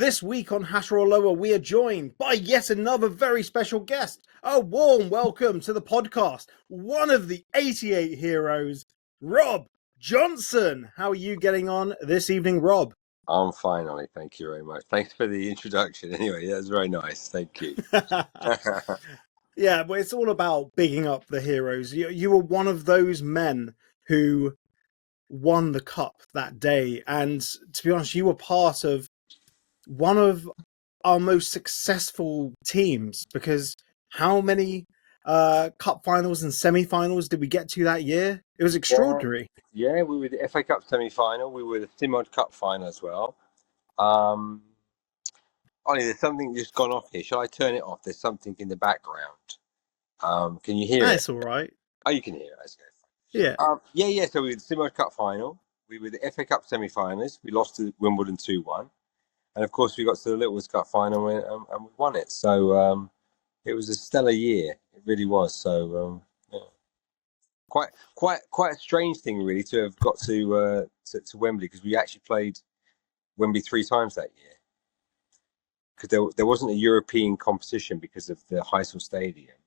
This week on Hatter or Lower, we are joined by yet another very special guest. A warm welcome to the podcast, one of the 88 heroes, Rob Johnson. How are you getting on this evening, Rob? I'm fine, Ollie. Thank you very much. Thanks for the introduction. Anyway, that was very nice. Thank you. Yeah, but it's all about bigging up the heroes. You were one of those men who won the cup that day. And to be honest, you were part of one of our most successful teams, because how many cup finals and semi-finals did we get to that year? It was extraordinary. Yeah, we were the FA Cup semi-final. We were the Simod Cup final as well. Ollie, there's something just gone off here. Shall I turn it off? There's something in the background. Can you hear it? It's all right. Oh, you can hear it. That's Yeah. Yeah. So we were the Simod Cup final. We were the FA Cup semi-finalists. We lost to Wimbledon 2-1. And of course, we got to the Littlewoods Cup final and we won it. So it was a stellar year. It really was. So yeah. Quite a strange thing, really, to have got to Wembley, because we actually played Wembley 3 times that year. Because there wasn't a European competition because of the Heysel Stadium,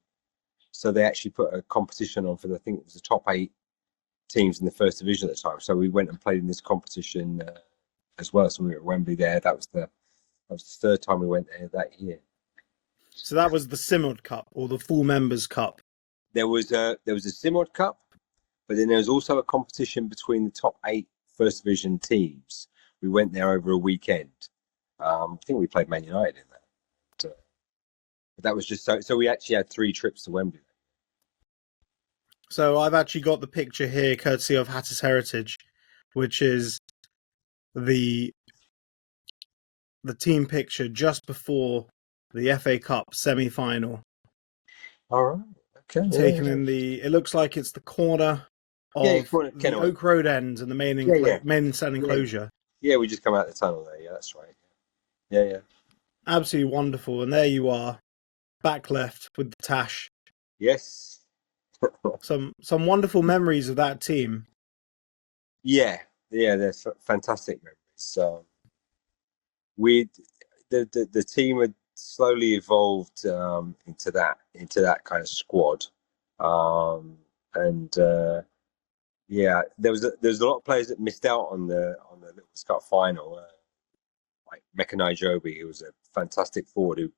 so they actually put a competition on for I think it was the top 8 teams in the first division at the time. So we went and played in this competition as well. So we were at Wembley there. That was the third time we went there that year. So that was the Simod Cup, or the Full Members Cup. There was a Simod Cup, but then there was also a competition between the top 8 first division teams. We went there over a weekend. I think we played Man United in that. But that was just so we actually had 3 trips to Wembley. So I've actually got the picture here, courtesy of Hatters Heritage, which is the team picture just before the FA Cup semi-final. All right. Okay. Taken in it looks like it's the corner of the Oak Road end and the main stand enclosure. Yeah, we just come out the tunnel there. Yeah, that's right. Yeah. Absolutely wonderful. And there you are, back left with the tash. Yes. Some wonderful memories of that team. Yeah, they're fantastic memories. The team had slowly evolved into that kind of squad, yeah, there was a lot of players that missed out on the Littlewoods Cup final, like Mekanai Joby, who was a fantastic forward who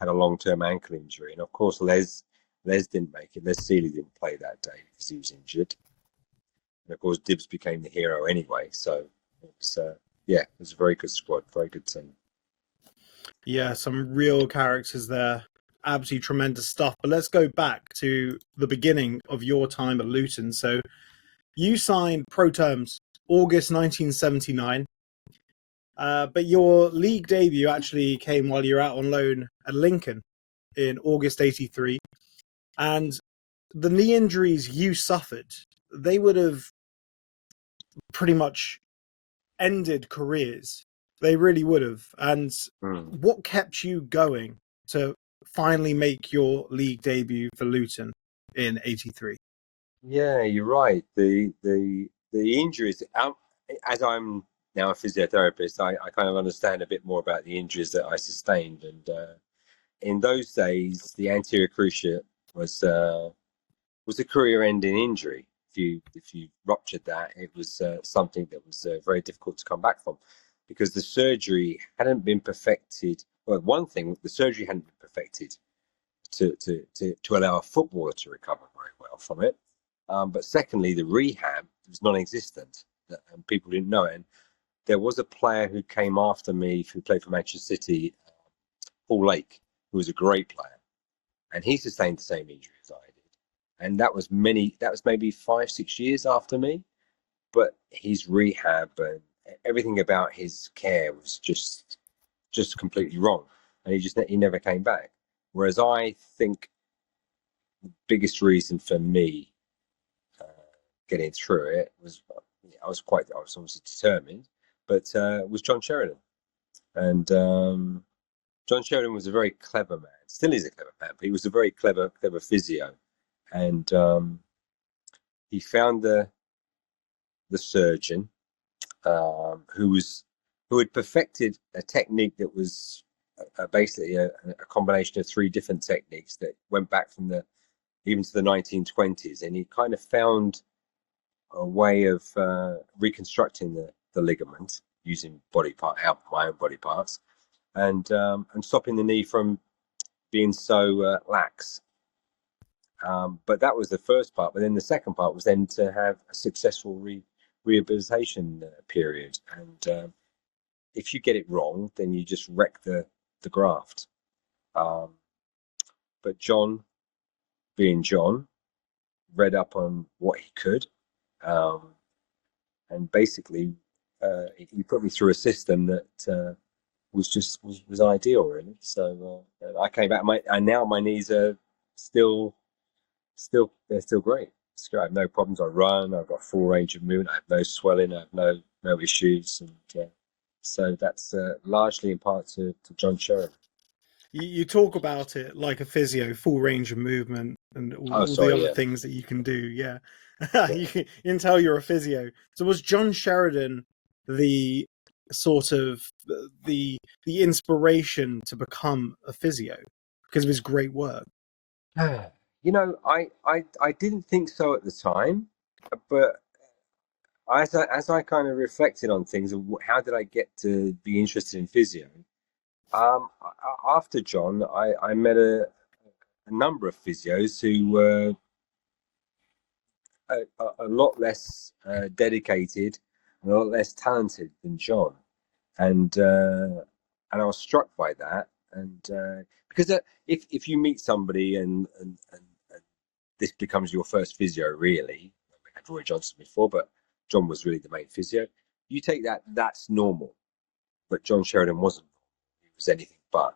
had a long-term ankle injury, and of course Les didn't make it. Les Seeley didn't play that day because he was injured, and of course Dibbs became the hero anyway. So it was a very good squad, very good team. Yeah, some real characters there. Absolutely tremendous stuff. But let's go back to the beginning of your time at Luton. So you signed pro terms August 1979, but your league debut actually came while you were out on loan at Lincoln in August 83. And the knee injuries you suffered, they would have pretty much ended careers. They really would have. And what kept you going to finally make your league debut for Luton in 83? Yeah, you're right. The injuries, as I'm now a physiotherapist, I kind of understand a bit more about the injuries that I sustained. And in those days, the anterior cruciate was a career-ending injury. If you ruptured that, it was something that was very difficult to come back from, because the surgery hadn't been perfected. Well, one thing, the surgery hadn't been perfected to allow a footballer to recover very well from it. But secondly, the rehab was non-existent, and people didn't know it. And there was a player who came after me who played for Manchester City, Paul Lake, who was a great player, and he sustained the same injury as I did. And that was maybe 5-6 years after me. But his rehab and everything about his care was just completely wrong, and he never came back. Whereas I think the biggest reason for me getting through it was I was obviously determined, but was John Sheridan. And John Sheridan was a very clever man, still is a clever man, but he was a very clever physio. And he found the surgeon who was who had perfected a technique that was basically a combination of 3 different techniques that went back from even to the 1920s, and he kind of found a way of reconstructing the ligament using my own body parts, and stopping the knee from being so lax. But that was the first part. But then the second part was then to have a successful rehabilitation period. And if you get it wrong, then you just wreck the graft. But John, being John, read up on what he could, and basically he put me through a system that was ideal, really. So I came back, and now my knees are still they're still great. I have no problems. I run. I've got full range of movement. I have no swelling. I have no issues, and so that's largely in part to John Sheridan. You talk about it like a physio, full range of movement, and all the other things that you can do. Yeah, you can tell you're a physio. So was John Sheridan the sort of the inspiration to become a physio because of his great work? You know, I didn't think so at the time, but as I kind of reflected on things, how did I get to be interested in physio? After John, I met a number of physios who were a lot less dedicated and a lot less talented than John, and I was struck by that. And because if you meet somebody and this becomes your first physio, really, we had Roy Johnson before, but John was really the main physio. You take that's normal, but John Sheridan wasn't. He was anything but.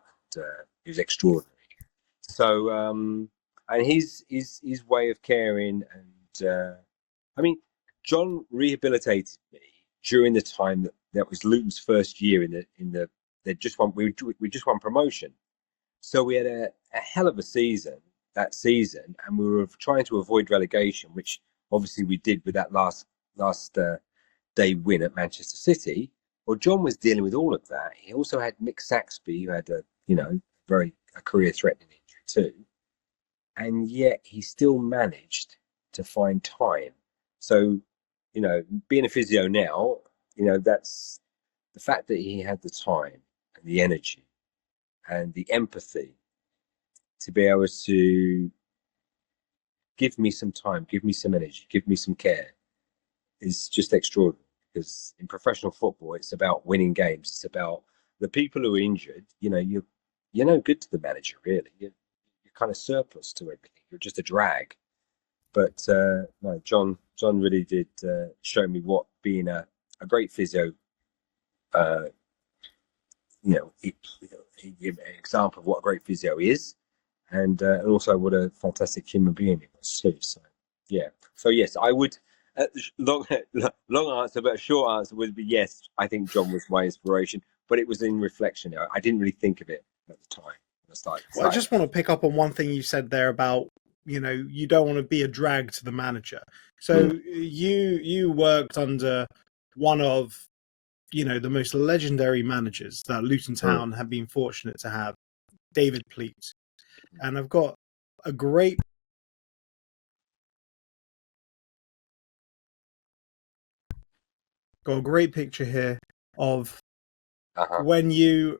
He was extraordinary. So, and his way of caring, and I mean, John rehabilitated me during the time that was Luton's first year in the they just won we just won promotion, so we had a hell of a season that season, and we were trying to avoid relegation, which obviously we did with that last day win at Manchester City. Well, John was dealing with all of that. He also had Mick Saxby, who had a career-threatening injury too, and yet he still managed to find time. So, being a physio now, that's the fact that he had the time and the energy and the empathy to be able to give me some time, give me some energy, give me some care is just extraordinary. Because in professional football, it's about winning games. It's about the people who are injured. You're no good to the manager, really. You're kind of surplus to everything. You're just a drag. But no, John really did show me what being a great physio, he gave an example of what a great physio is, and also what a fantastic human being he was too. So yeah. So yes, I would. Long answer, but a short answer would be yes. I think John was my inspiration, but it was in reflection. I didn't really think of it at the time. Well, I just want to pick up on one thing you said there about you don't want to be a drag to the manager. So you worked under one of the most legendary managers that Luton Town have been fortunate to have, David Pleat, and I've got a great picture here of when you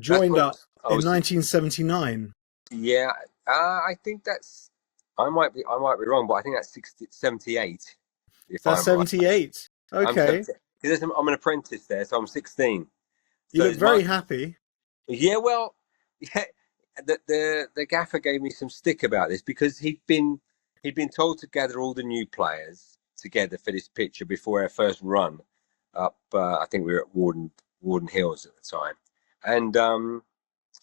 joined up in 1979. Yeah, I think that's. I might be wrong, but I think that's 78. That's 78. Right. Okay. I'm an apprentice there, so I'm 16. You look very happy. Yeah, well, yeah. The gaffer gave me some stick about this because he'd been told to gather all the new players together for this picture before our first run up. I think we were at Warden Hills at the time, and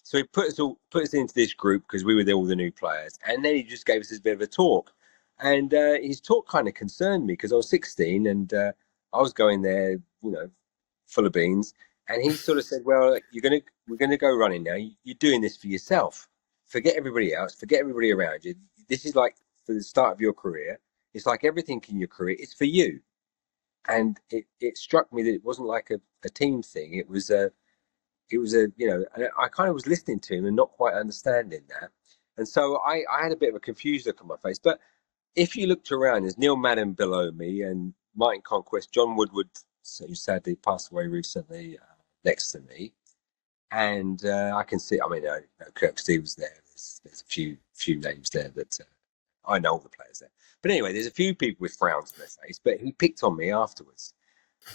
so he put us into this group because we were all the new players, and then he just gave us this bit of a talk, and his talk kind of concerned me because I was 16 and I was going there, full of beans, and he sort of said, "Well, we're gonna go running now. You're doing this for yourself. Forget everybody else. Forget everybody around you. This is like for the start of your career. It's like everything in your career. It's for you." it struck me that it wasn't like a team thing. It was a and I kind of was listening to him and not quite understanding that. And so I had a bit of a confused look on my face. But if you looked around, there's Neil Madden below me and Martin Conquest, John Woodward, who sadly passed away recently, next to me. And I can see, I mean, Kirk Stevens there. There's a few names there that I know all the players there. But anyway, there's a few people with frowns on their face. But he picked on me afterwards.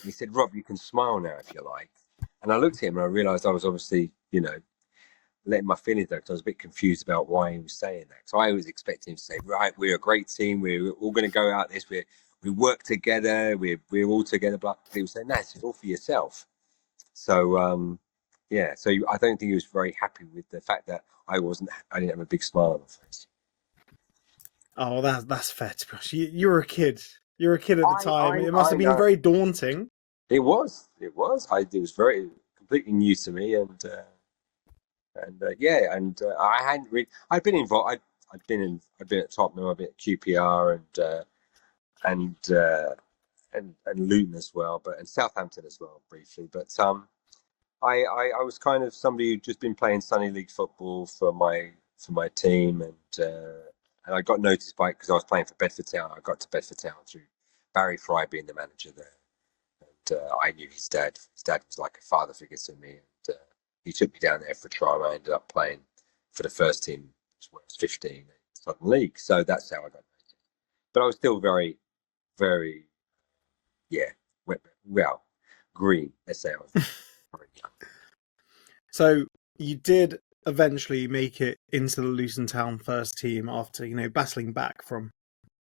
He said, "Rob, you can smile now if you like." And I looked at him and I realised I was obviously, letting my feelings out because I was a bit confused about why he was saying that. So I was expecting him to say, "Right, we're a great team. We're all going to go out this. We work together. We're all together." Blah. He was saying, "No, it's all for yourself." So So I don't think he was very happy with the fact that I didn't have a big smile on my face. Oh, that's fair to be honest. You were a kid. You were a kid at the time. It must have been know. very daunting. It was. It was very completely new to me, and I hadn't really. I'd been involved. I'd been at Tottenham. I'd been at QPR and Luton as well, and Southampton as well briefly. But I was kind of somebody who'd just been playing Sunday League football for my team, and I got noticed by it because I was playing for Bedford Town. I got to Bedford Town through Barry Fry being the manager there. I knew his dad. His dad was like a father figure to me, and he took me down there for a trial. I ended up playing for the first team when I was 15 in Southern League. So that's how I got noticed. But I was still very, very, green. Let's say I was very young. So you did eventually make it into the Luton Town first team after battling back from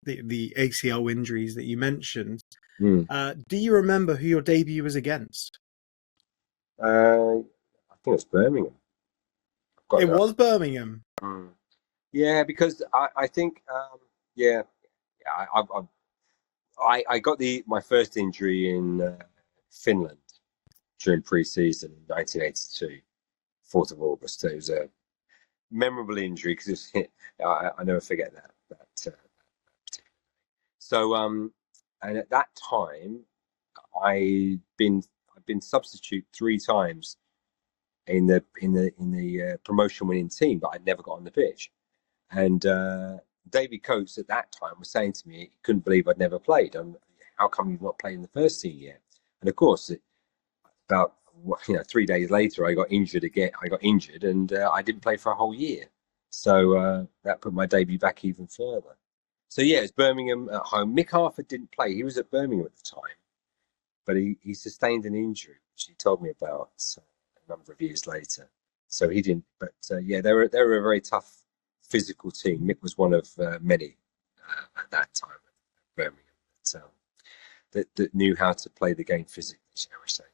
the ACL injuries that you mentioned. Do you remember who your debut was against? I think it was Birmingham. It was Birmingham. Yeah, because I think I got my first injury in Finland during pre-season in 1982, 4th of August. It was a memorable injury because I never forget that particular day. So and at that time I'd been substitute 3 times in the promotion winning team, but I'd never got on the pitch. And David Coates at that time was saying to me he couldn't believe I'd never played. How come you've not played in the first team yet? And of course, about 3 days later, I got injured again. And I didn't play for a whole year. So that put my debut back even further. So yeah, it's Birmingham at home. Mick Harford didn't play. He was at Birmingham at the time, but he sustained an injury, which he told me about a number of years later. So he didn't. But they were a very tough physical team. Mick was one of many at that time at Birmingham that knew how to play the game physically, shall we say.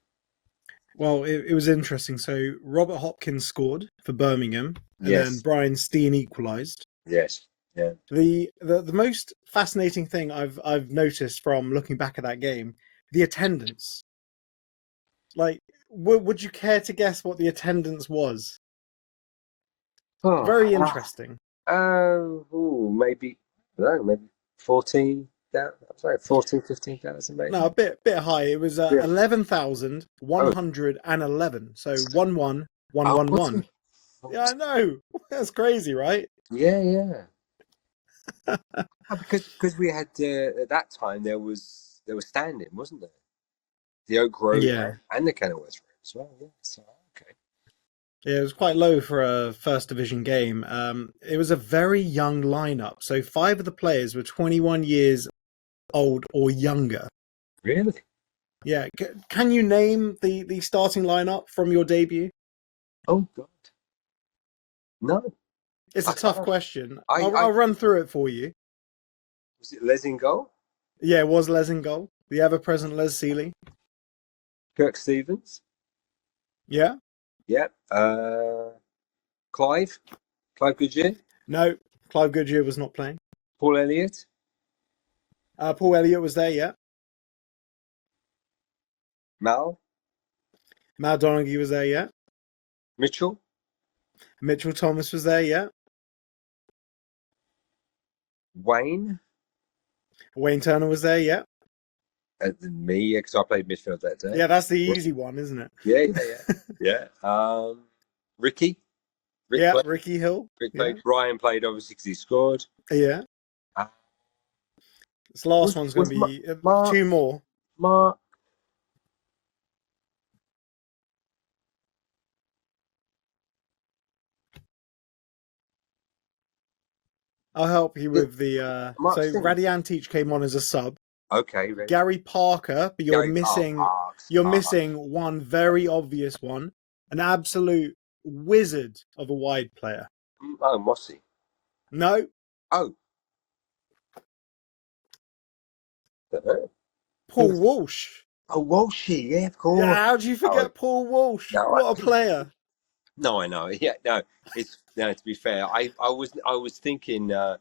Well, it was interesting. So Robert Hopkins scored for Birmingham, and Yes. then Brian Steen equalised. Yes. Yeah. The most fascinating thing I've noticed from looking back at that game, the attendance. Like, would you care to guess what the attendance was? Very interesting. Maybe I don't know, maybe 14. I'm sorry, 14, 15,000 maybe. No, a bit high. It was 11,111. So 11111. Yeah, I know. That's crazy, right? Yeah. Because we had at that time there was standing, wasn't there? The Oak Road and the Kenilworth Road as well. Yeah. So okay. Yeah, it was quite low for a first division game. It was a very young lineup. So 5 of the players were 21 years old or younger. Really? Yeah. Can you name the starting lineup from your debut? Oh God. No. It's a tough question. I'll run through it for you. Was it Les in goal? Yeah, it was Les in goal. The ever-present Les Seeley. Kirk Stevens? Yeah. Yep. Clive Goodyear? No, Clive Goodyear was not playing. Paul Elliott? Paul Elliott was there, yeah. Mal Donaghy was there, yeah. Mitchell Thomas was there, yeah. Wayne Turner was there, yeah. than me, because I played midfield that day. Yeah, that's the easy one, isn't it? Yeah. Ricky. Rick Yeah, played. Ricky Hill. Rick Yeah, played. Brian played obviously because he scored. yeah. Uh, This last was one's going was to be Mark? two more. Mark? I'll help you with the. Mark So Sims. Radiantich came on as a sub. Okay, ready. Gary Parker, but Gary Parks. you're missing one very obvious one, an absolute wizard of a wide player. Oh, Mossy. No, Oh. Paul Walsh. Oh, Walshy, yeah, of Yeah, course. how do you Oh, forget Paul Walsh? no, What a player! no, I know. Yeah, no, it's no. To be fair, I was thinking. Yeah,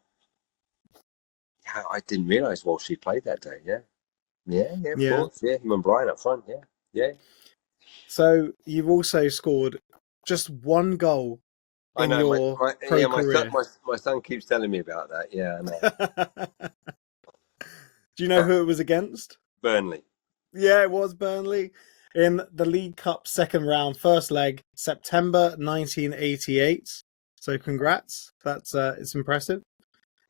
I didn't realise Walshy played that day. Yeah, of Yeah. course. Yeah, him and Brian up front. Yeah. So you've also scored just one goal I in know. your pro Yeah, my son, career. my son keeps telling me about that. Yeah, I know. Do you know who it was against? Burnley. Yeah, it was Burnley in the League Cup second round, first leg, September 1988. So congrats, that's it's impressive.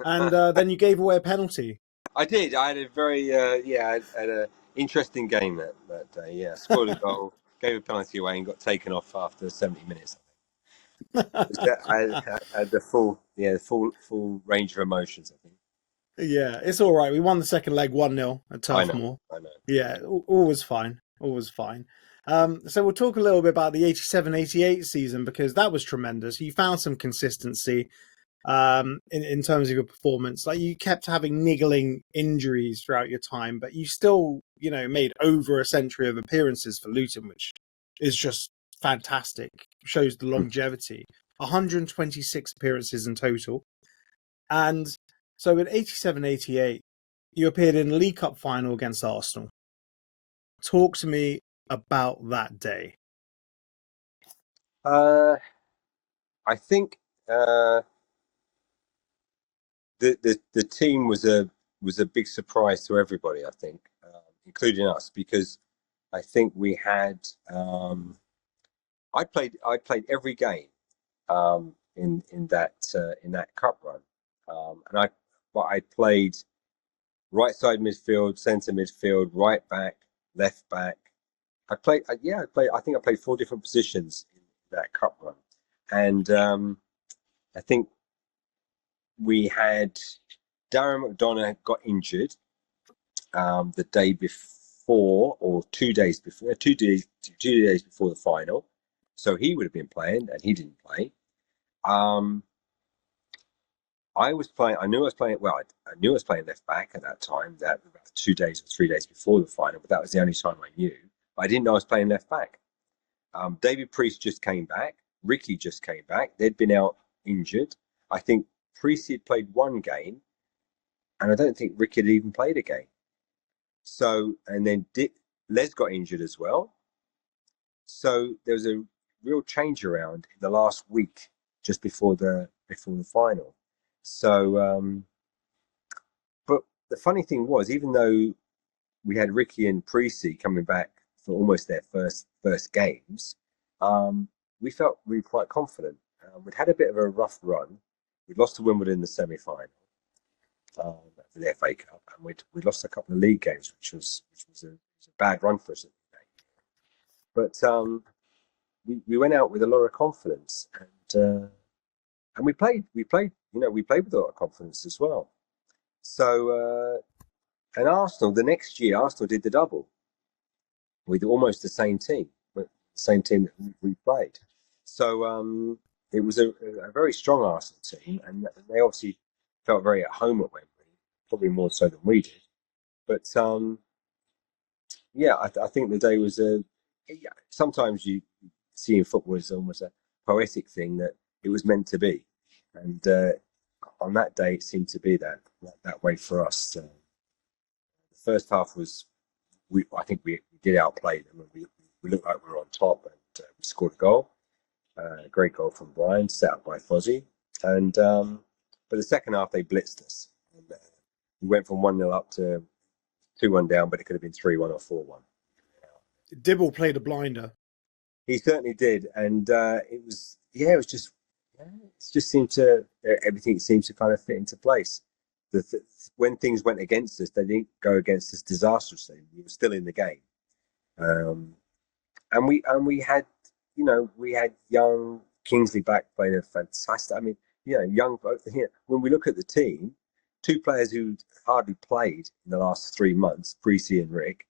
And then you gave away a penalty. I did. I had a very I had a interesting game that day. Yeah, scored a goal, gave a penalty away, and got taken off after 70 minutes. I had the full range of emotions. I think. Yeah, it's all right. We won the second leg 1-0 at I know. Turfmoor. I know. Yeah, all was fine. All was fine. So we'll talk a little bit about the 87-88 season because that was tremendous. You found some consistency in terms of your performance. Like you kept having niggling injuries throughout your time, but you still, made over a century of appearances for Luton, which is just fantastic. Shows the longevity. 126 appearances in total. And so in 87-88, you appeared in the League Cup final against Arsenal. Talk to me about that day. I think the team was a big surprise to everybody. I think, including us, because I think we had. I played every game in that cup run, I played right side midfield, centre midfield, right back, left back. I think I played 4 different positions in that cup run, and I think we had Darren McDonough got injured the day before, or 2 days before, 2 days before the final, so he would have been playing, and he didn't play. I was playing. I knew I was playing. Well, I knew I was playing left back at that time. That about 2 days or 3 days before the final, but that was the only time I knew. I didn't know I was playing left back. David Priest just came back. Ricky just came back. They'd been out injured. I think Priest had played one game, and I don't think Ricky had even played a game. So, and then Les got injured as well. So there was a real change around in the last week just before the final. So, but the funny thing was, even though we had Ricky and Precy coming back for almost their first games, we felt really quite confident. We'd had a bit of a rough run. We'd lost to Wimbledon in the semi-final for the FA Cup, and we'd lost a couple of league games, which was a bad run for us. But we went out with a lot of confidence, and we played with a lot of confidence as well. So and Arsenal, the next year, Arsenal did the double with almost the same team that we played. So it was a very strong Arsenal team, and they obviously felt very at home at Wembley, probably more so than we did. But I think the day was sometimes you see in football as almost a poetic thing that it was meant to be, and on that day it seemed to be that way for us. The first half was, I think we did outplay them, and we looked like we were on top, and we scored a goal, a great goal from Brian, set up by Fozzie, and but the second half they blitzed us, and we went from 1-0 up to 2-1 down, but it could have been 3-1 or 4-1. Dibble played a blinder. He certainly did, and it was just it just seemed to everything seemed to kind of fit into place. When things went against us, they didn't go against us disastrously. We were still in the game, and we had we had young Kingsley back playing a fantastic. I mean, young. When we look at the team, 2 players who hardly played in the last 3 months, Precy and Rick.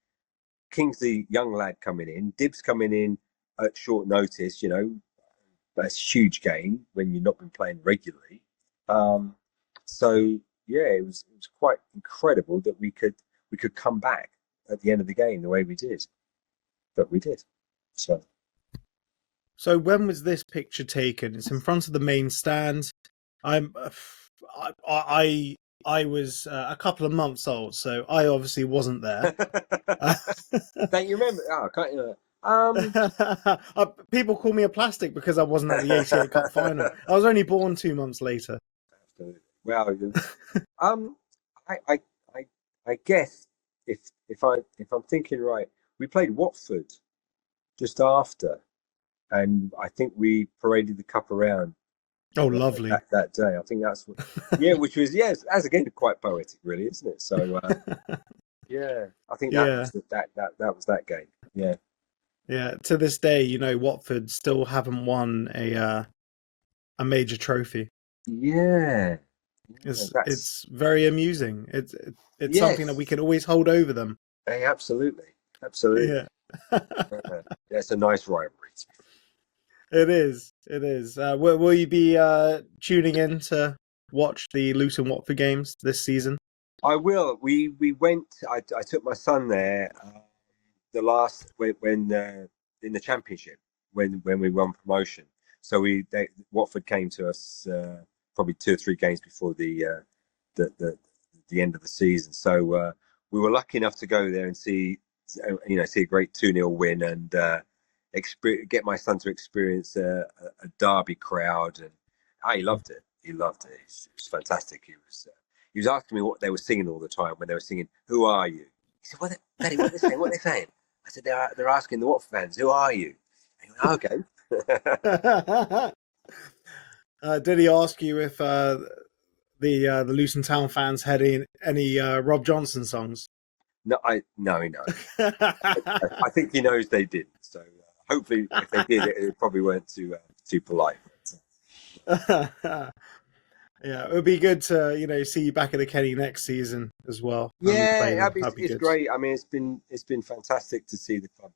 Kingsley, young lad coming in, Dibbs coming in at short notice. That's a huge gain when you've not been playing regularly. So yeah, it was quite incredible that we could come back at the end of the game the way we did. But we did. So when was this picture taken? It's in front of the main stand. I was a couple of months old, so I obviously wasn't there. Don't you remember? Oh, can't you? People call me a plastic because I wasn't at the 88 Cup final. I was only born 2 months later. Well, I guess if I'm thinking right, we played Watford just after, and I think we paraded the cup around. Oh, lovely! That day, I think that's what. Yeah, which was that's again quite poetic, really, isn't it? So yeah, I think that was that game. Yeah. Yeah. To this day, Watford still haven't won a major trophy. Yeah. It's very amusing. It's something that we can always hold over them. Hey, absolutely. Yeah. It's a nice rivalry. It is. Will you be tuning in to watch the Luton Watford games this season? I will. We went. I took my son there. The last when in the championship when we won promotion. So Watford came to us probably 2 or 3 games before the end of the season. So we were lucky enough to go there and see a great 2-0 win and get my son to experience a derby crowd, and he loved it. It was fantastic. He was asking me what they were singing all the time when they were singing "Who Are You?" He said, "Daddy, what are they saying? What are they saying?" I said, "They're asking the Watford fans, who are you?" And he went, "Okay." Did he ask you if the Luton Town fans had any Rob Johnson songs? No, he knows. I think he knows they did. So hopefully, if they did, it probably weren't too polite. Yeah, it would be good to see you back at the Kenny next season as well. Yeah, it's great. I mean, it's been fantastic to see the club,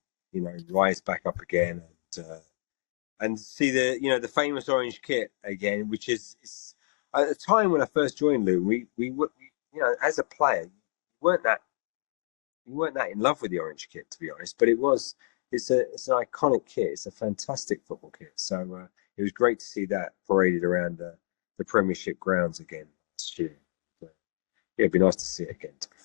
rise back up again and see the famous orange kit again, which is at the time when I first joined Luton, we as a player, you weren't that in love with the orange kit, to be honest, but it's an iconic kit. It's a fantastic football kit. So it was great to see that paraded around the Premiership grounds again last year. So, yeah, it'd be nice to see it again, to be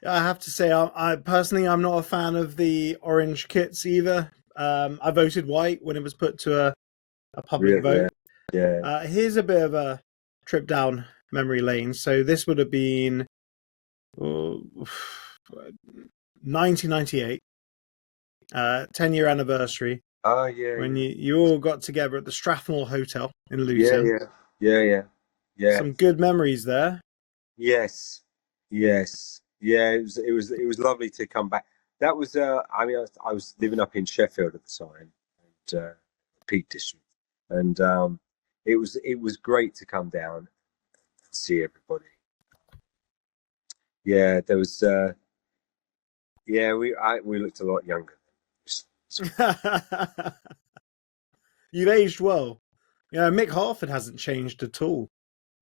fair. I have to say, I personally, I'm not a fan of the orange kits either. I voted white when it was put to a public vote. Yeah. Here's a bit of a trip down memory lane. So this would have been 1998, 10-year anniversary. Oh yeah. When you all got together at the Strathmore Hotel in Luton. Yeah. Some good memories there. Yes. Yeah, it was lovely to come back. That was I was living up in Sheffield at the time, and Peak District, and it was great to come down and see everybody. Yeah, there was we looked a lot younger. You've aged well. Yeah, Mick Harford hasn't changed at all.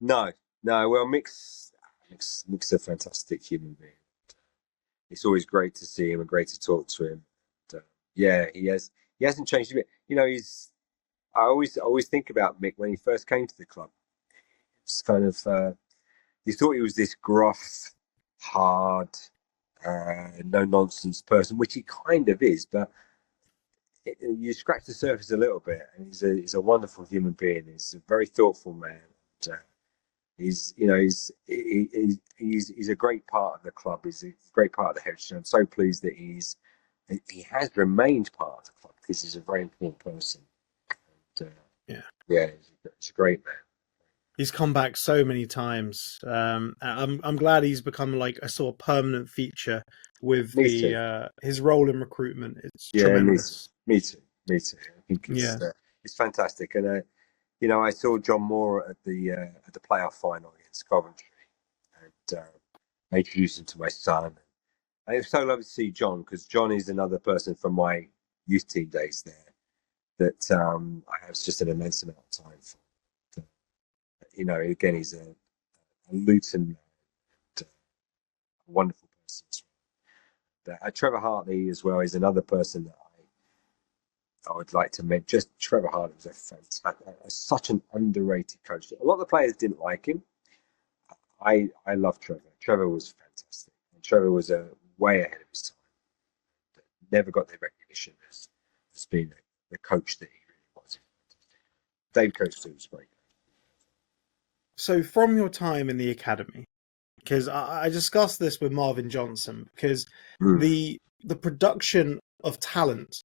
No. Well, Mick's a fantastic human being. It's always great to see him and great to talk to him. He hasn't changed a bit. I always think about Mick when he first came to the club. It's kind of you thought he was this gruff, hard, no nonsense person, which he kind of is, but you scratch the surface a little bit, and he's a wonderful human being. He's a very thoughtful man. He's he's a great part of the club. He's a great part of the heritage. I'm so pleased that he has remained part of the club because he's a very important person. And, Yeah. yeah, he's a great man. He's come back so many times. I'm glad he's become like a sort of permanent feature with Me too. his role in recruitment. It's Yeah, me too. tremendous. Me too. Me too. I think Yeah. it's fantastic. And I saw John Moore at the playoff final against Coventry, and I introduced him to my son. And it was so lovely to see John, because John is another person from my youth team days there that I have just an immense amount of time for. Again, he's a Luton, and a wonderful person. Trevor Hartley as well is another person that I would like to mention. Just Trevor Hartley was a fantastic, such an underrated coach. A lot of the players didn't like him. I love Trevor. Trevor was fantastic. And Trevor was way ahead of his time. Never got the recognition as being the coach that he really was. Dave Coates too was great. So from your time in the academy, because I discussed this with Marvin Johnson, because the production of talent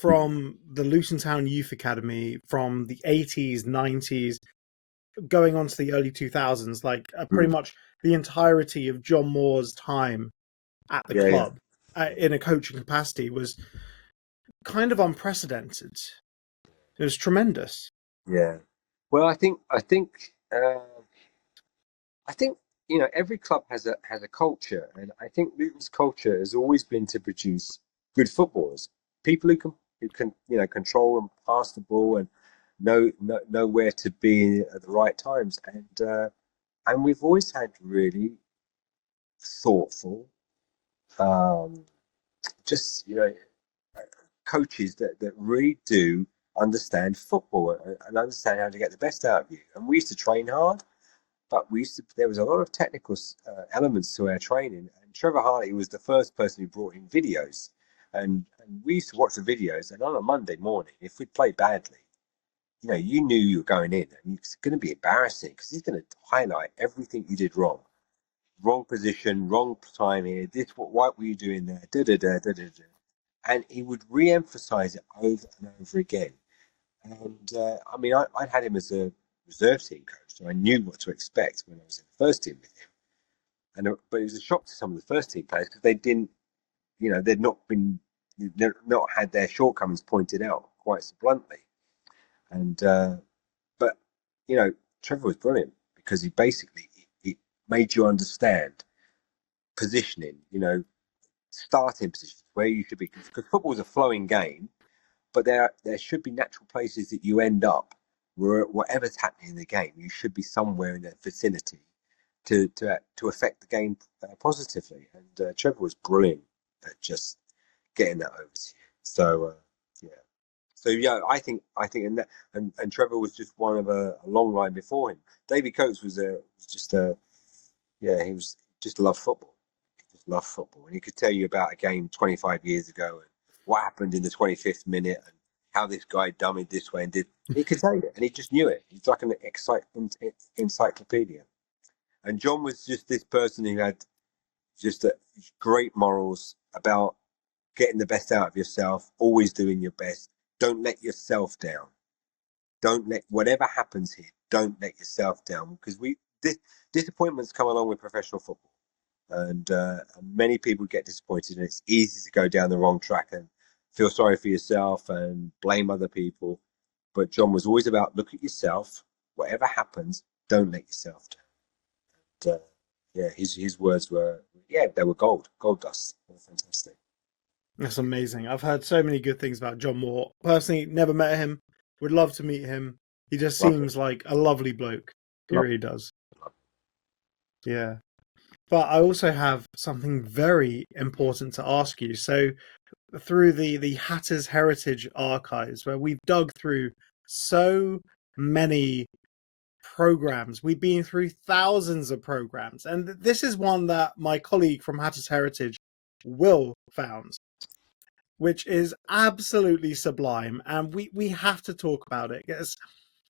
from the Luton Town Youth Academy from the 80s, 90s, going on to the early 2000s, like pretty much the entirety of John Moore's time at the club in a coaching capacity was kind of unprecedented. It was tremendous. Yeah. Well, I think every club has a culture, and I think Luton's culture has always been to produce good footballers, people who can control and pass the ball and know where to be at the right times, and we've always had really thoughtful, um, just coaches that really do understand football and understand how to get the best out of you. And we used to train hard, but there was a lot of technical elements to our training. And Trevor Hartley was the first person who brought in videos, and we used to watch the videos. And on a Monday morning, if we played badly, you knew you were going in, and it's going to be embarrassing because he's going to highlight everything you did wrong. Wrong position, wrong time here. What were you doing there? Da da da da da da. And he would re-emphasize it over and over again. And I'd had him as a reserve team coach, so I knew what to expect when I was in the first team with him. But it was a shock to some of the first team players because they didn't, they'd not had their shortcomings pointed out quite so bluntly. And but Trevor was brilliant because he made you understand positioning, starting positions where you should be, because football is a flowing game, but there should be natural places that you end up where whatever's happening in the game, you should be somewhere in that vicinity to affect the game positively. And Trevor was brilliant at just getting that over to you. So I think and Trevor was just one of a long line before him. David Coates was he was just loved football. He just loved football, and he could tell you about a game 25 years ago and what happened in the 25th minute and how this guy dummied this way and did. He could tell you, and he just knew it. He's like an encyclopedia. And John was just this person who had just great morals about getting the best out of yourself, always doing your best. Don't let yourself down. Don't let whatever happens here. Don't let yourself down, because disappointments come along with professional football, and many people get disappointed, and it's easy to go down the wrong track and feel sorry for yourself and blame other people. But John was always about look at yourself. Whatever happens, don't let yourself down. And, his words were they were gold dust. They were fantastic. That's amazing. I've heard so many good things about John Moore. Personally, never met him. Would love to meet him. He just seems like a lovely bloke. He really does. Yeah. But I also have something very important to ask you. So through the Hatters Heritage Archives, where we've dug through so many programs, we've been through thousands of programs, and this is one that my colleague from Hatters Heritage, Will, found, which is absolutely sublime, and we have to talk about it.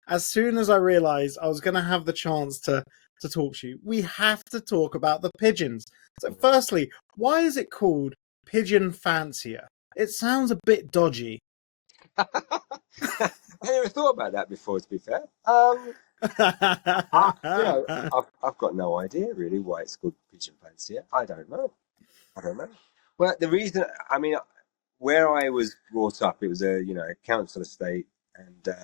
As soon as I realized I was going to have the chance to to talk to you. We have to talk about the pigeons. So, firstly, why is it called pigeon fancier? It sounds a bit dodgy. I never thought about that before, to be fair. You know, I've got no idea really why it's called pigeon fancier. I don't know. Well, the reason, I mean, where I was brought up, it was a council estate, and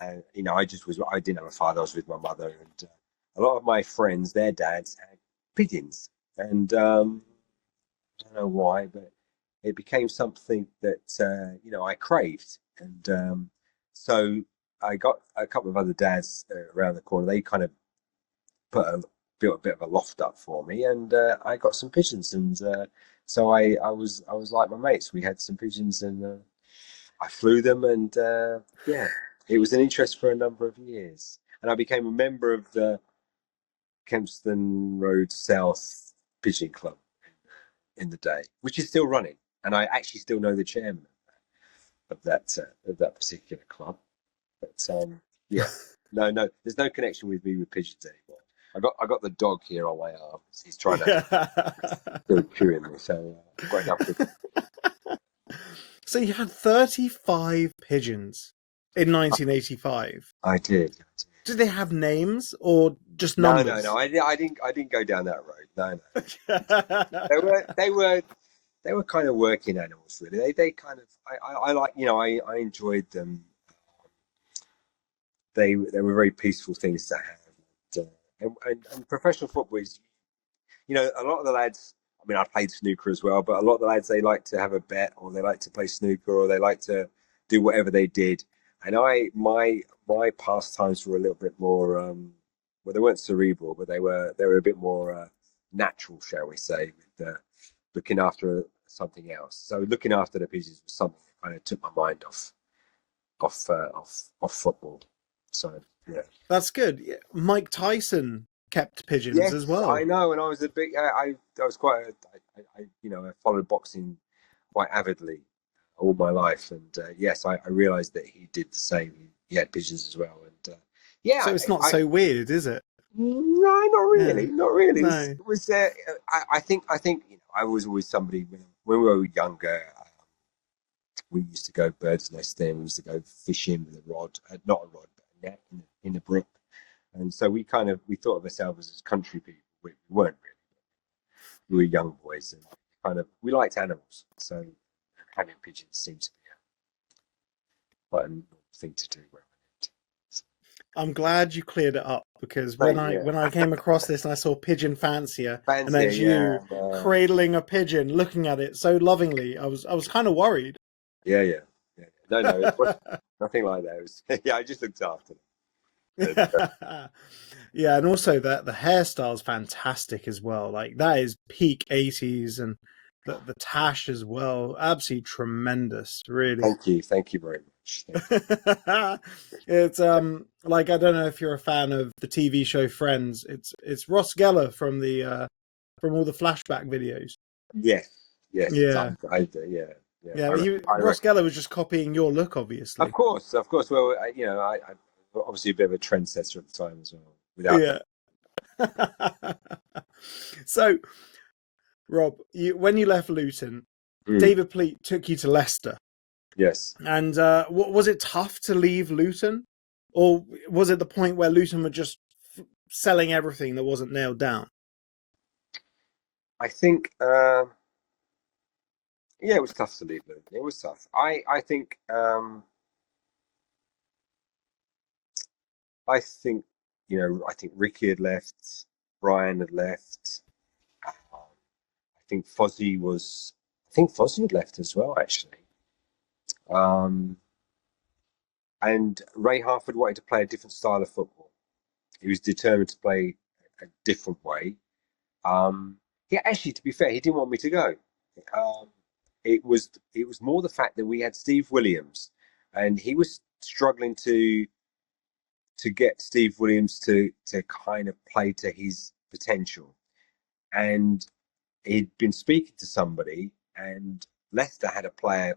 I didn't have a father. I was with my mother, and a lot of my friends, their dads had pigeons, and I don't know why, but it became something that I craved, and so I got a couple of other dads around the corner. They kind of built a bit of a loft up for me, and I got some pigeons, and so I was like my mates. We had some pigeons, and I flew them, and yeah, it was an interest for a number of years, and I became a member of the Kempston Road South Pigeon Club in the day, which is still running, and I actually still know the chairman of that particular club. But yeah, no, there's no connection with me with pigeons anymore. I got the dog here on my arm. He's trying to do chewing me, so I've got enough with. So you had 35 pigeons in 1985. I did. Did they have names or just No, numbers? no. I didn't go down that road. No. They were kind of working animals, really. They kind of I like I enjoyed them. They were very peaceful things to have, and professional football is, a lot of the lads. I mean, I played snooker as well, but a lot of the lads, they like to have a bet, or they like to play snooker, or they like to do whatever they did. And my pastimes were a little bit more, well, they weren't cerebral, but they were a bit more natural, shall we say, with looking after something else. So looking after the pigeons was something that kind of took my mind off football. So yeah, That's good. Mike Tyson kept pigeons as well. I know, and I was I was quite I followed boxing quite avidly all my life, and yes, I realised that he did the same. He had pigeons as well, and yeah. So it's not so weird, is it? No, not really, Yeah. not really. No. It was I think I was always somebody when we were younger. We used to go birds nesting. We used to go fishing with a rod, not a rod, but a net in the brook. And so we thought of ourselves as country people. We weren't really. We were young boys, and we liked animals. So having pigeons seemed to be quite a normal thing to do where I lived. So, I'm glad you cleared it up, because when I came across this and I saw pigeon fancier, and there's you cradling a pigeon, looking at it so lovingly, I was kind of worried. Yeah. No, it was nothing like that. It was, yeah, I just looked after them. Yeah, and also the hairstyle's fantastic as well. Like, that is peak 80s, and the tash as well. Absolutely tremendous, really. Thank you very much. It's like, I don't know if you're a fan of the TV show Friends. It's Ross Geller from from all the flashback videos. Yes. Yeah. I do, yeah. Yeah, Ross Geller was just copying your look, obviously. Of course. Well, I obviously a bit of a trendsetter at the time as well. Without So, Rob, when you left Luton, David Pleat took you to Leicester. Yes. And was it tough to leave Luton, or was it the point where Luton were just selling everything that wasn't nailed down? I think. Yeah, it was tough to leave Luton. It was tough. I think I think Ricky had left, Brian had left. I think Fozzie had left as well, actually. And Ray Harford wanted to play a different style of football. He was determined to play a different way. Yeah, actually, to be fair, he didn't want me to go. It was more the fact that we had Steve Williams, and he was struggling to get Steve Williams to kind of play to his potential. And he'd been speaking to somebody, and Leicester had a player,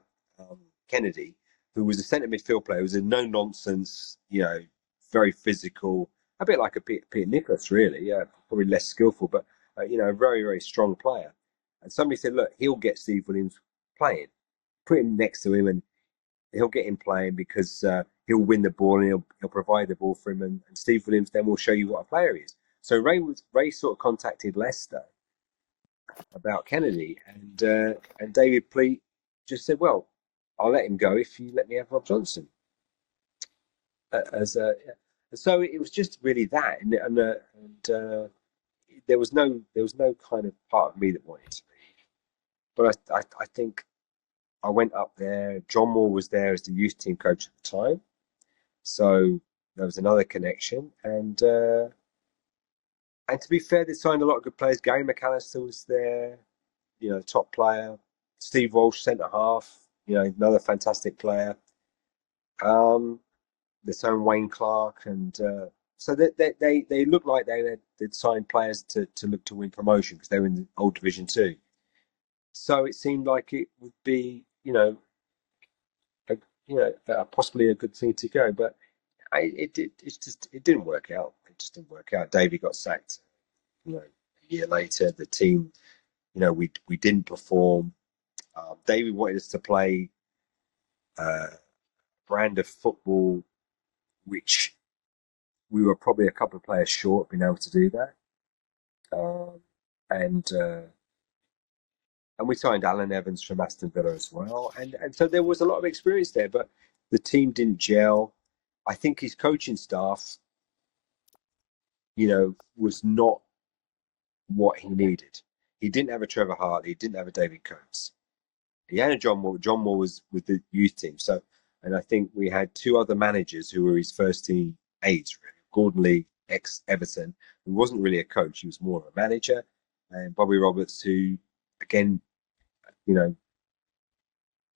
Kennedy, who was a centre midfield player. He was a no-nonsense, very physical, a bit like a Peter Nicholas, really. Probably less skillful, but a very, very strong player. And somebody said, look, he'll get Steve Williams playing. Put him next to him, and he'll get him playing because he'll win the ball and he'll provide the ball for him. And Steve Williams then will show you what a player he is. So Ray sort of contacted Leicester about Kennedy, and David Pleat just said, well, I'll let him go if you let me have Rob Johnson. So it was just really that, and there was no kind of part of me that wanted to leave. But I think I went up there. John Moore was there as the youth team coach at the time, so there was another connection. And to be fair, they signed a lot of good players. Gary McAllister was there, top player. Steve Walsh, centre half, another fantastic player. They signed Wayne Clark, and so they looked like they'd signed players to look to win promotion because they were in the old Division 2. So it seemed like it would be, possibly a good thing to go, but it didn't work out. It just didn't work out. Davey got sacked, a year later. The team, we didn't perform. Davey wanted us to play a brand of football which we were probably a couple of players short of being able to do that. And we signed Alan Evans from Aston Villa as well. And so there was a lot of experience there, but the team didn't gel. I think his coaching staff, was not what he needed. He didn't have a Trevor Hart. He didn't have a David Coates. He had a John Moore. John Moore was with the youth team. And I think we had two other managers who were his first team aides, really. Gordon Lee, ex-Everton, who wasn't really a coach. He was more of a manager. And Bobby Roberts, who, again,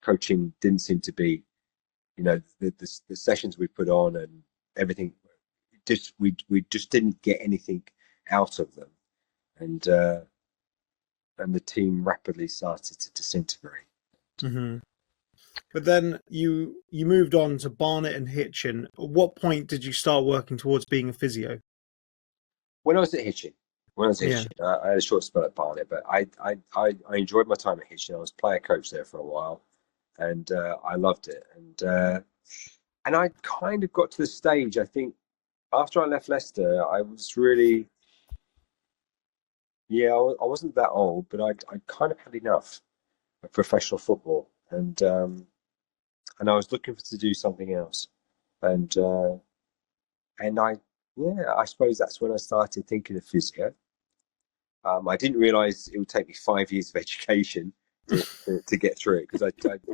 coaching didn't seem to be, the sessions we put on and everything, we just didn't get anything out of them. And the team rapidly started to disintegrate. Mm-hmm. But then you moved on to Barnet and Hitchin. At what point did you start working towards being a physio? When I was at Hitchin. I had a short spell at Barnet, but I enjoyed my time at Hitchin. I was player coach there for a while, and I loved it. And I kind of got to the stage, I think, after I left Leicester, I was really, I wasn't that old, but I kind of had enough of professional football, and I was looking to do something else, and I suppose that's when I started thinking of physio. I didn't realise it would take me 5 years of education to get through it, because I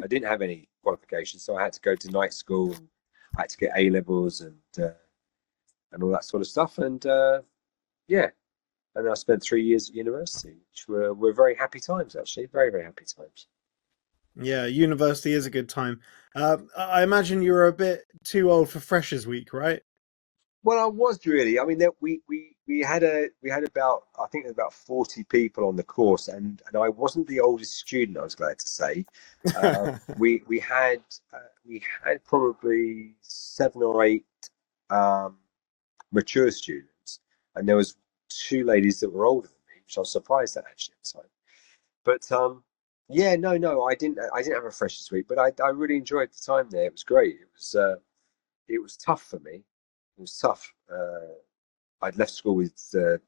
didn't have any qualifications, so I had to go to night school, and I had to get A levels and all that sort of stuff, and I spent 3 years at university, which were very happy times, actually, very, very happy times. Yeah, university is a good time. I imagine you were a bit too old for Freshers Week, right? Well, I was really. I mean, we had about, I think, about 40 people on the course, and I wasn't the oldest student, I was glad to say. We had probably 7 or 8 mature students, and there was 2 ladies that were older than me, which I was surprised at actually at the time. But no, I didn't have a Freshers Week, but I really enjoyed the time there. It was great. It was tough for me. It was tough. I'd left school with a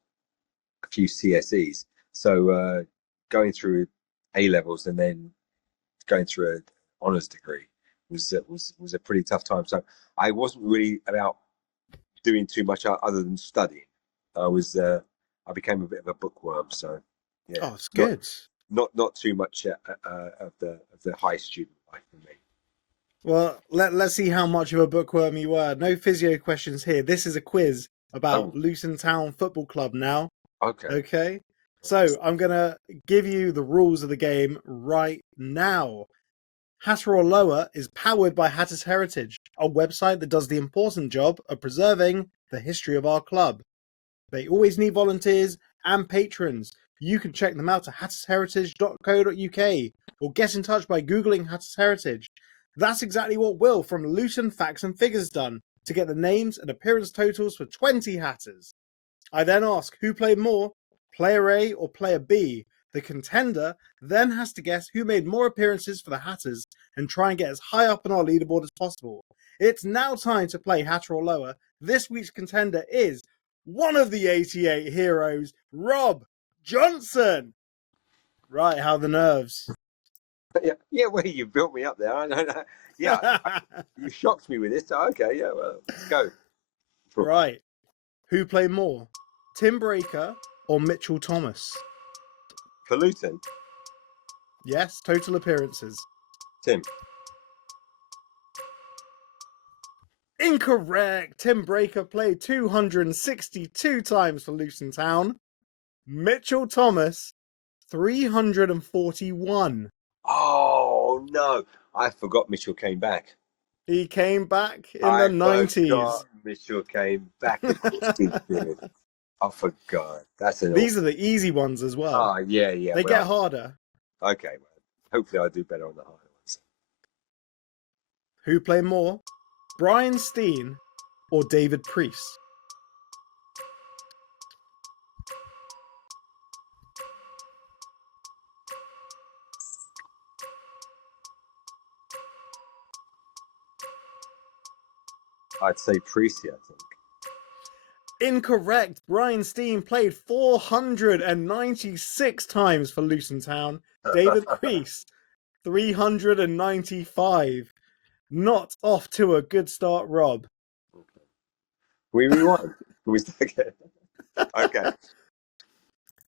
few CSEs, so going through A levels and then going through an honours degree was a pretty tough time. So I wasn't really about doing too much other than studying. I became a bit of a bookworm. So yeah, oh, it's good. Not too much of the high student life for me. Well, let's see how much of a bookworm you were. No physio questions here. This is a quiz about Luton Town Football Club now. Okay. So I'm going to give you the rules of the game right now. Hatter or Lower is powered by Hatter's Heritage, a website that does the important job of preserving the history of our club. They always need volunteers and patrons. You can check them out at hattersheritage.co.uk or get in touch by Googling Hatter's Heritage. That's exactly what Will from Luton Facts and Figures done. to get the names and appearance totals for 20 Hatters. I then ask who played more, player A or player B. The contender then has to guess who made more appearances for the Hatters and try and get as high up on our leaderboard as possible. It's now time to play Hatter or Lower. This week's contender is one of the 88 heroes, Rob Johnson. Right, how are the nerves? Yeah, well, you built me up there. I don't know. Yeah, you shocked me with this. Okay, yeah, well, let's go. Right. Who played more, Tim Breaker or Mitchell Thomas? For Luton, Yes, total appearances. Tim. Incorrect. Tim Breaker played 262 times for Luton Town. Mitchell Thomas, 341. Oh, no. I forgot Mitchell came back. He came back in the 90s. Forgot Mitchell came back. Of course he did. I forgot. That's an These are the easy ones as well. Oh, yeah. They get harder. Okay, well, hopefully I'll do better on the harder ones. Who played more, Brian Steen or David Priest? I'd say Precy, I think. Incorrect. Brian Steen played 496 times for Luton Town. David Priest, 395. Not off to a good start, Rob. Okay. We rewind. Okay.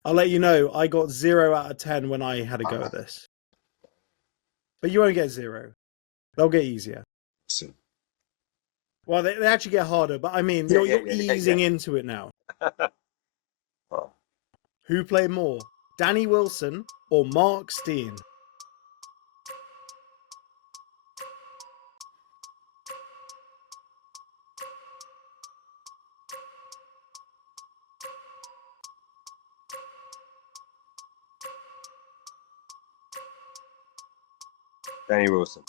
I'll let you know, I got 0 out of 10 when I had a go at this. But you won't get 0. They'll get easier. So. Well, they actually get harder, but I mean, you're easing into it now. Oh. Who played more, Danny Wilson or Mark Steen? Danny Wilson.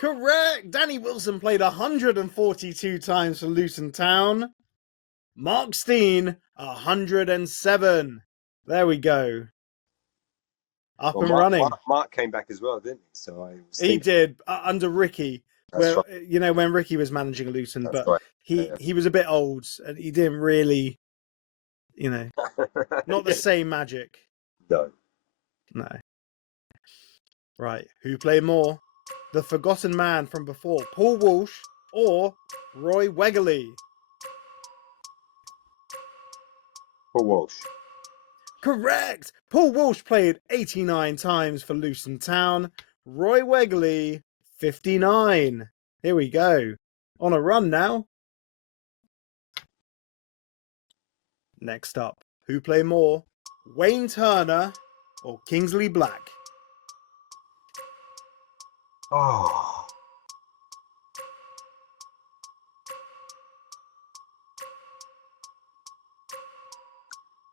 Correct! Danny Wilson played 142 times for Luton Town. Mark Steen, 107. There we go. Up and running. Mark came back as well, didn't he? So he did under Ricky. That's right. You know, when Ricky was managing Luton, That's but right. he was a bit old and he didn't really, you know, not the same magic. No. Right. Who played more? The forgotten man from before, Paul Walsh or Roy Wegerle? Paul Walsh. Correct! Paul Walsh played 89 times for Luton Town. Roy Wegerle, 59. Here we go. On a run now. Next up, who played more? Wayne Turner or Kingsley Black? Oh.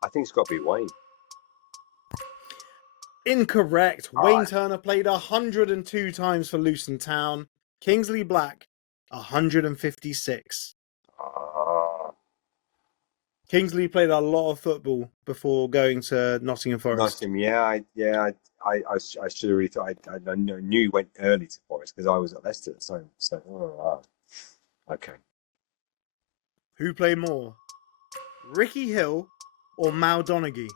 I think it's got to be Wayne. Incorrect. Wayne Turner played 102 times for Luton Town. Kingsley Black, 156. Kingsley played a lot of football before going to Nottingham Forest. I should have really thought. I knew he went early to Forest because I was at Leicester at the time. So, okay. Who played more, Ricky Hill or Mal Donaghy?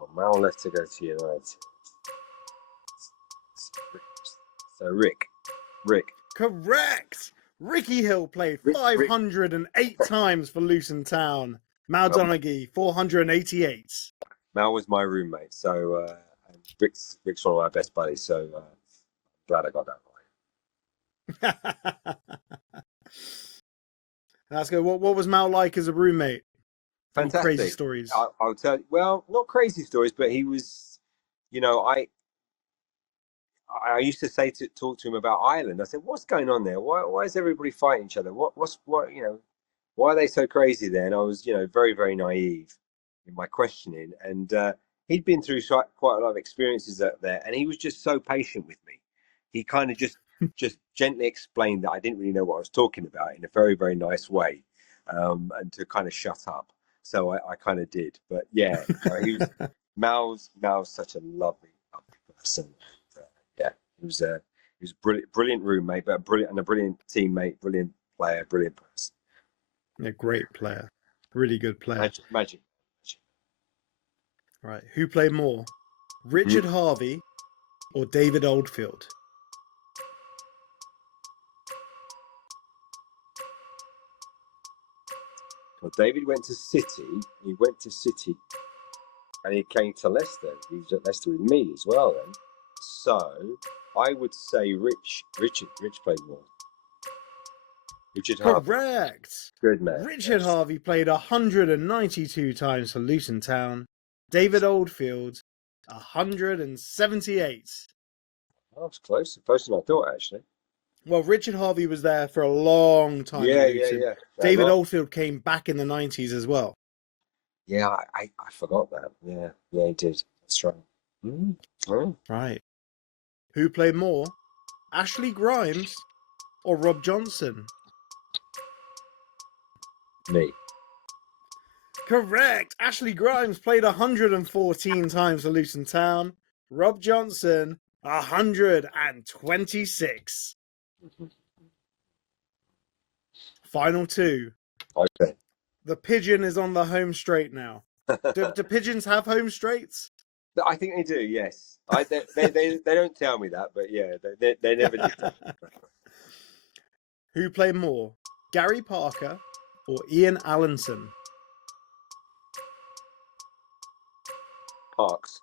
Well, Mal left to go to United. So Rick. Correct! Ricky Hill played 508 times for Luton Town. Mal Donaghy, 488. Mal was my roommate, so Rick's one of my best buddies, so glad I got that right. That's good. What was Mal like as a roommate? Fantastic. Any crazy stories? I'll tell you. Well, not crazy stories, but he was, you know, I used to talk to him about Ireland. I said, "What's going on there? Why is everybody fighting each other? What you know? Why are they so crazy there?" And I was, you know, very very naive in my questioning, and he'd been through quite a lot of experiences out there, and he was just so patient with me. He kind of just gently explained that I didn't really know what I was talking about in a very, very nice way, and to kind of shut up. So I kind of did. But yeah, he was Mal's such a lovely, lovely person. Yeah, he was a brilliant roommate, but a brilliant teammate, brilliant player, brilliant person. A great player, really good player. Magic. Right, who played more, Richard Harvey or David Oldfield? Well, David went to City. He went to City, and he came to Leicester. He was at Leicester with me as well then. So I would say Rich played more. Richard Harvey. Correct. Good man. Richard Harvey played 192 times for Luton Town. David Oldfield, 178. That was closer than I thought, actually. Well, Richard Harvey was there for a long time. Yeah. David Oldfield came back in the 90s as well. Yeah, I forgot that. Yeah, he did. That's right. Right. Who played more, Ashley Grimes or Rob Johnson? Me. Correct. Ashley Grimes played 114 times for Luton Town. Rob Johnson, 126. Final two. Okay. The pigeon is on the home straight now. Do pigeons have home straights? I think they do. Yes. They don't tell me that, but yeah, they never did. Who played more, Gary Parker or Ian Allinson? Parks.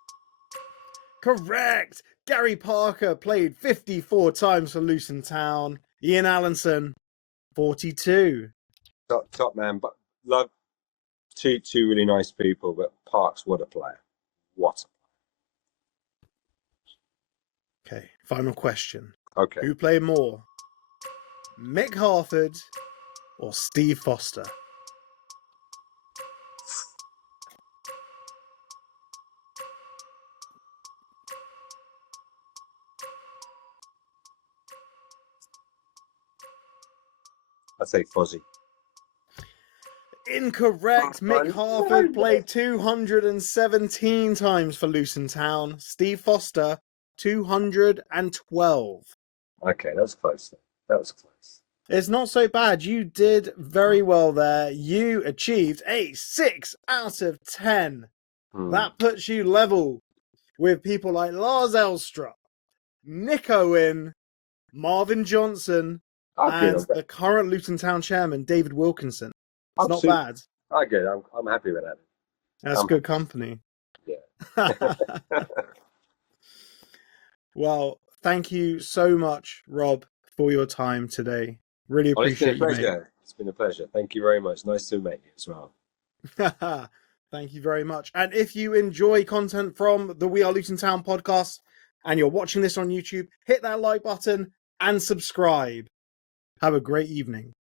Correct. Gary Parker played 54 times for Luton Town. Ian Allinson, 42. Top man, but love two really nice people. But Parks, what a player! What? Okay, final question. Okay. Who played more, Mick Harford or Steve Foster? I'd say Fozzie. Incorrect. Mick Harford played 217 times for Luton Town. Steve Foster, 212. Okay, that was close. That was close. It's not so bad. You did very well there. You achieved a 6 out of 10. That puts you level with people like Lars Elstrup, Nick Owen, Marvin Johnson, and the current Luton Town chairman, David Wilkinson. It's not bad. Good. I'm happy with that. That's good company. Yeah. Well, thank you so much, Rob, for your time today. Really appreciate you, mate. It's been a pleasure. Thank you very much. Nice to meet you as well. Thank you very much. And if you enjoy content from the We Are Luton Town podcast and you're watching this on YouTube, hit that like button and subscribe. Have a great evening.